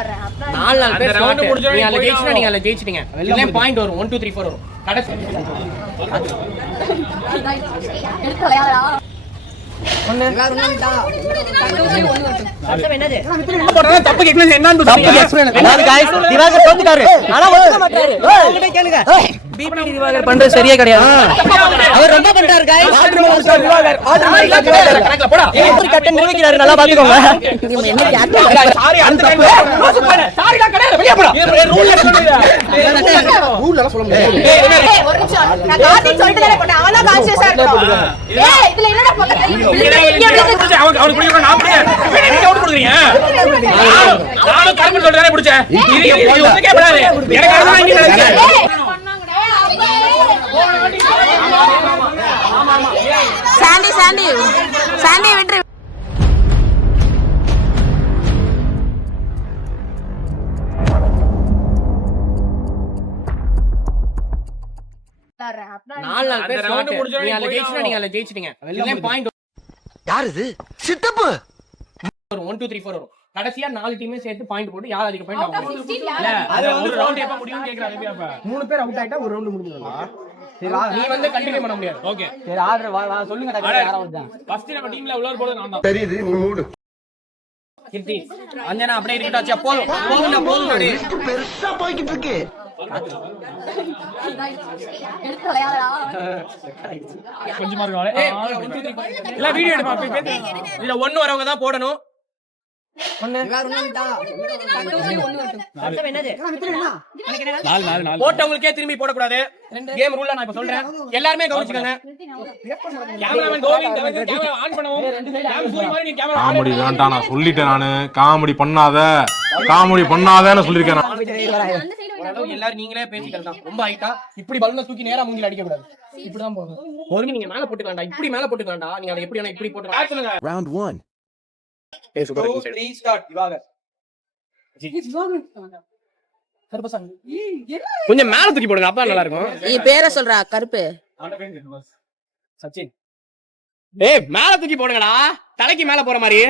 4 பேர் ரவுண்ட் முடிஞ்சா நீங்க அத ஜெயிச்சினா நீங்க அத ஜெயிச்சிட்டீங்க. இல்ல பாயிண்ட் வரும் 1 2 3 4 வரும். கடைசி எடுக்கலையாடா. ஒண்ணு வேற ஒண்ணுடா. அடுத்து என்னது? தப்பு கேக்குறது என்னன்னு தப்பு எக்ஸ்பிளைன். அதாவது गाइस திவாகர் தோத்துட்டாரு. ஆனா ஒத்துக்க மாட்டாரு. உங்ககிட்ட கேளுங்க. பிபிடி திவாகர் பண்றது சரியா கிடையாது. அவர் ரொம்ப பண்றாரு guys. Order master Diwakar. Order master Diwakar. கணக்குல போடா. ஒரு கட்டன் நிரூபிக்கிறாரு நல்லா பாத்துக்கோங்க. நீங்க என்ன கேட்டீங்க? சாரி அந்த தப்பு. சாரிடா கடையில வெளிய போடா. ரூல்ல சொல்லுங்க. ரூல்ல சொல்ல முடியாது. ஏய் ஒரு நிமிஷம். நான் காட்டி சொல்லிட்டு தானே போட்டேன். அவனா கான்ஷியஸா இருக்கணும். ஏய் இதுல என்னடா பக்கத்துல அவன் குடிக்க நான் நீங்க அவுட் கொடுக்குறீங்க. நானும் கரெக்ட் சொல்றேனே பிடிச்சேன். இது ஒத்துக்கே படாது. எனக்கு அதான் இங்க நடக்குது. சாண்டி சாண்டி சாண்டி விட்டு நாலு பேர் ரவுண்ட் முடிஞ்சா நீங்க அத ஜெயிச்சினா நீங்க அத ஜெயிச்சிட்டீங்க. இல்ல பாயிண்ட் யார் இது சித்தப்பு 1 2 3 4 வரும். கடைசியா 4 டீமே சேர்த்து பாயிண்ட் போட்டு யார் அதிக பாயிண்ட் வாங்குறாங்க. இல்ல அது ஒரு ரவுண்ட் எப்ப முடியும்னு கேக்குறாங்க அப்ப 3 பேர் அவுட் ஆயிட்டா ஒரு ரவுண்ட் முடிஞ்சிரும். சரி நீ வந்து கண்டினியூ பண்ண முடியாது. ஓகே சரி ஆர்டர் சொல்லுங்க டக்கு யாரா வருது. ஃபர்ஸ்ட் நம்ம டீம்ல உள்ளவர் போறது நான் தான். தெரியுது நீ மூடு. கீர்த்தி அஞ்சனா அப்படியே இருக்கட்டாச்சா போதும் போதும் அடி பெருசா போயிட்டு இருக்கு. எடுக்கலையாடா. கொஞ்சமா இருக்கானே. இல்ல வீடியோ எடுப்பா போய் பேசு. இதுல 1 வரவங்க தான் போடணும். ஒண்ணு வேற ஒண்ணுடா. அடுத்து என்னது? போட்டவங்களுக்கே திரும்பி போட கூடாது. கேம் ரூல்ல நான் இப்ப சொல்றேன். எல்லாரும் கவனிச்சுக்கங்க. கேமராமேன் கோவிந்த் கேமரா ஆன் பண்ணவும். காமெடி வேண்டாம் நான் சொல்லிட்டேன். நானு காமெடி பண்ணாதன்னு சொல்லிருக்கேன். எல்லாரும் நீங்களே பேசிக்கலாம். ரொம்ப ஹைட்டா இப்படி பலூனை தூக்கி நேரா மூஞ்சில அடிக்க கூடாது. இப்படிதான் போகணும். ஒருங்க நீங்க மேல போட்டுக்கலாம்டா. இப்படி மேல போட்டுக்கலாம்டா. நீங்க அதை எப்படி வேணா இப்படி போட்டுக்கலாம். சொல்லுங்க. ரவுண்ட் 1 ஏய் சூப்பர் இருக்கு. 3 ஸ்டார்ட் திவாகர். கொஞ்சம் மேல தூக்கி போடுங்க அப்பதான் நல்லா இருக்கும். நீ பேரை சொல்றா கருப்பு. சச்சின். ஏய் மேல தூக்கி போடுங்கடா. தலைக்கு மேல போற மாதிரி.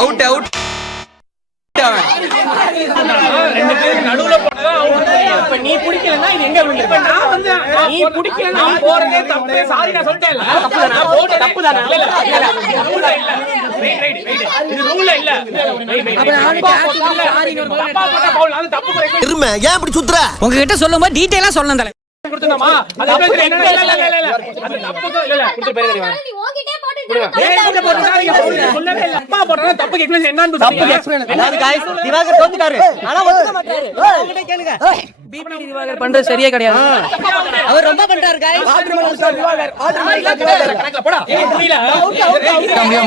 அவுட் அவுட் ரெண்டு பேரும் நடுவுல போனதா அவுட். இப்ப நீ பிடிக்கலனா இது எங்க விழுந்து? இப்ப நான் வந்து நீ பிடிக்கல நான் போறதே தப்பு. சாரி நான் சொல்லிட்டேன்ல. நான் போறது தப்பு தான. இல்ல ரூல்ல இல்ல. வெயிட் இது ரூல்ல இல்ல. அப்ப நான் கேட்ச் இல்ல. சாரி ஒரு தப்பா போட்ட பவுல் அது தப்பு பண்ணி. இருமே ஏன் இப்படி சுத்துற? உங்ககிட்ட சொல்லும்போது டீடைலா சொல்லணும் தல. கொடுத்தனமா அது என்ன இல்ல அது தப்பு இல்ல கொடுத்து பேர் தெரியுமா? நீ ஓங்கிட்டே போட்டு சொல்லவே இல்ல. அப்பா போறத தப்பு கேக்குறது என்னன்னு தப்பு எக்ஸ்பிளைன். அதாவது गाइस திவாகர் தோத்துட்டாரு. ஆனா ஒத்துக்க மாட்டாரு. உங்ககிட்ட கேளுங்க. பிபிடி திவாகர் பண்றது சரியா கிடையாது. அவர் ரொம்ப பண்றாரு guys. Order master Diwakar. Order master Diwakar. கணக்குல போடா. புரியல.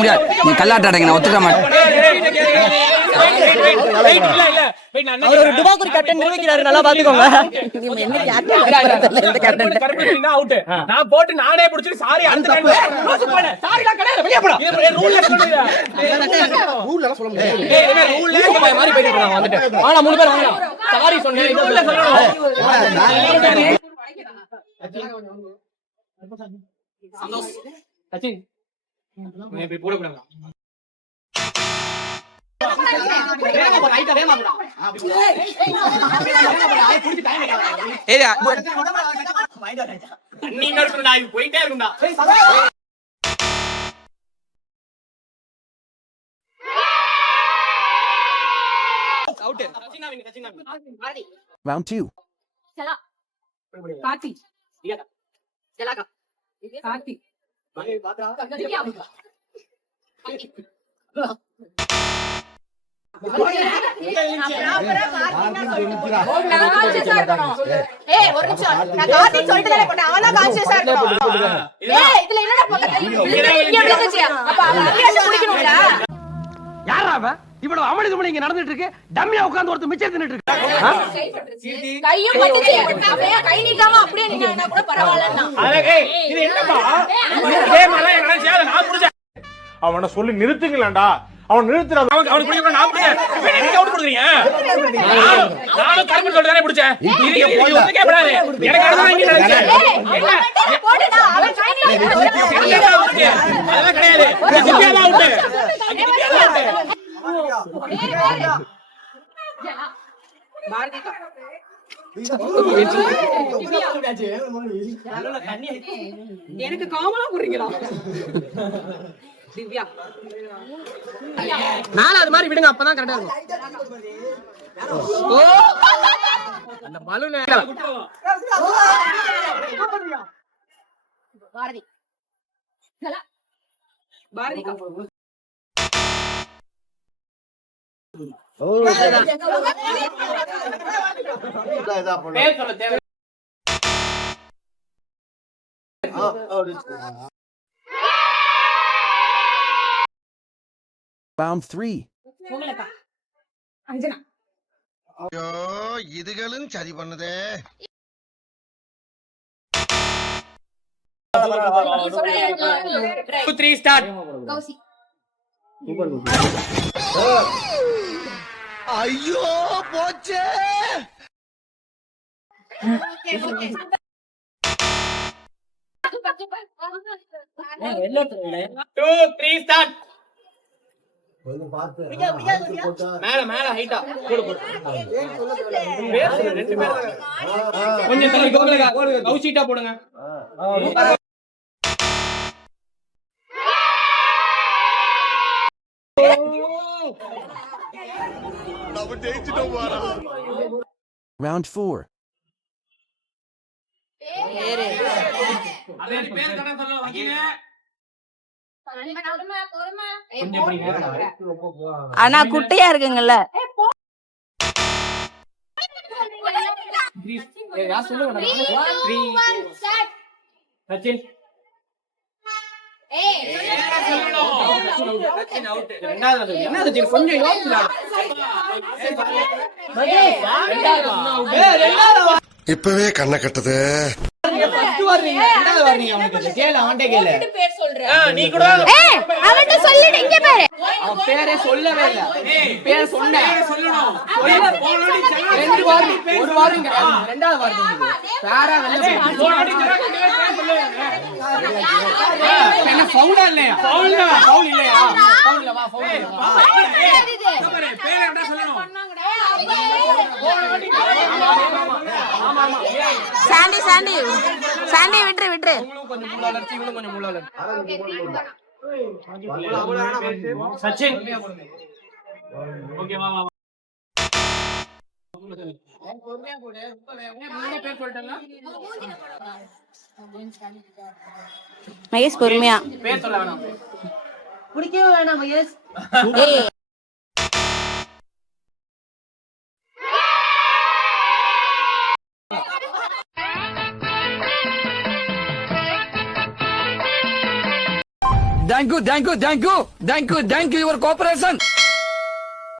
முடியாது. நீ கல்லாட்டாடங்க நான் ஒத்துக்க மாட்டேன். வெயிட் இல்ல. வெயிட் நான் அவர் ஒரு டுபாக்குரி கட்டன் நிரூபிக்கிறாரு நல்லா பாத்துக்கோங்க. நீங்க என்ன கேட்டீங்க? இந்த கட்டன் கரெக்ட்டா அவுட். நான் போட்டு நானே புடிச்சு சாரி அந்த டைம்ல சாரி நான் கடையில வெளிய போடா. ரூல்ல சொல்லுங்க. ரூல்ல சொல்ல முடியாது. ஏய் ரூல்ல மாதிரி போயிட்டு நான் வந்துட்டேன். வாடா 3 பேர் வாங்க. சாரி சொன்னேன். ரூல்ல சொல்லணும். சந்தோஷ் சச்சின் நீ போய் போட கூடாது. நீங்க இருக்குடா இது போயிட்டே இருக்குடா. அவுட். சச்சினா ரவுண்ட் 2 சலா காட்டி இயடா ஜலகா காட்டி பாய் பாத்ரா கடியா ஏய் ஒரு நிமிஷம் நான் காட்டி சொல்லிட்டு தானே போட்டேன். அவனா கான்ஷியஸா இருக்கணும். ஏய் இதுல என்னடா பக்கத்துல இங்க விழுந்துச்சு. அப்ப அவன் அங்கேயே குடிக்கணும்டா. யாரா அவன்? இவ்வளவு அமளிதுமளி இங்க நடந்துட்டு இருக்கு. டம்மியா உட்கார்ந்து ஒருத்தர் மிச்சம் தின்னுட்டு இருக்கு. கையும் பட்டுச்சு. அப்படியே கை நீட்டாம அப்படியே நின்னா கூட பரவாயில்லன்னா. ஏய் இது என்னப்பா? கேம் எல்லாம் என்ன செய்யாத நான் புடிச்சேன். அவனை சொல்லி நிறுத்துங்களேன்டா. அவன் நிறுத்துற அவனுக்கு பிடிக்கணும் நான் பிடிச்சேன் நீங்க அவுட் கொடுக்குறீங்க நானும் கரும்பு சொல்லிட்டு தானே பிடிச்சேன் இது ஒண்ணு கேப்படாது எனக்கு அடுத்து வாங்கி நினைச்சேன் போடுடா அவன் கையில அதெல்லாம் கிடையாது திவ்யா தான் அவுட் எனக்கு காமலா புரியுங்களா திவ்யா நாலாவது மாதிரி விடுங்க அப்பதான் கரெக்டா இருக்கும் ஓ! அந்த பலூன் பாரதி பாரதி பேர் சொல்ல தேவை Round 3. உங்களக்கா அஞ்சனா ஐயோ இதுகளும் சரி பண்ணுதே. 2 3 ஸ்டார்ட் கௌசி ஐயோ போச்சே. ஓகே ஓகே 2 3 ஸ்டார்ட் மேல மேல ஹைட்டா போடு போடு பேர் சொல்லு ரெண்டு பேர் கொஞ்சம் தள்ளி கோகுலகா கௌசிட்டா போடுங்க Round 4. அதே பேர் தான சொல்ல வக்கீல கொஞ்சம் படிங்க ஆனா குட்டியா இருக்குங்கல்ல யார் சொல்லுங்க 3 சச்சின் என்ன சச்சின் கொஞ்சம் யோசிச்சு இப்பவே கண்ணை கட்டுது. பேர் சொல்ற நீ கூட அவன்ட்ட சொல்லிடு இங்க பாரு அவன் பேரே சொல்லவே இல்ல பேர் சொன்னேன் சொல்லணும் ரெண்டு வார்த்தை ஒரு வார்த்தை ரெண்டாவது வார்த்தை பேரா என்ன ஃபவுலா இல்லையா ஃபவுல் இல்லையா ஃபவுல் வா ஃபவுல் பேர் என்ன சொல்லணும் சாண்டி சாண்டி சாண்டி விட்டுரு விட்டுரு கொஞ்சம் முள்ள அலர்ச்சி இவனும் கொஞ்சம் முள்ள அலர்ச்சி சச்சின் ஓகே வா வா பேர் சொல்லிட்டேன்னா மகேஷ் பொறுமையா பேர் சொல்ல வேணாம் பிடிக்கவே வேணாம் மகேஷ் ஏய் Thank you your cooperation.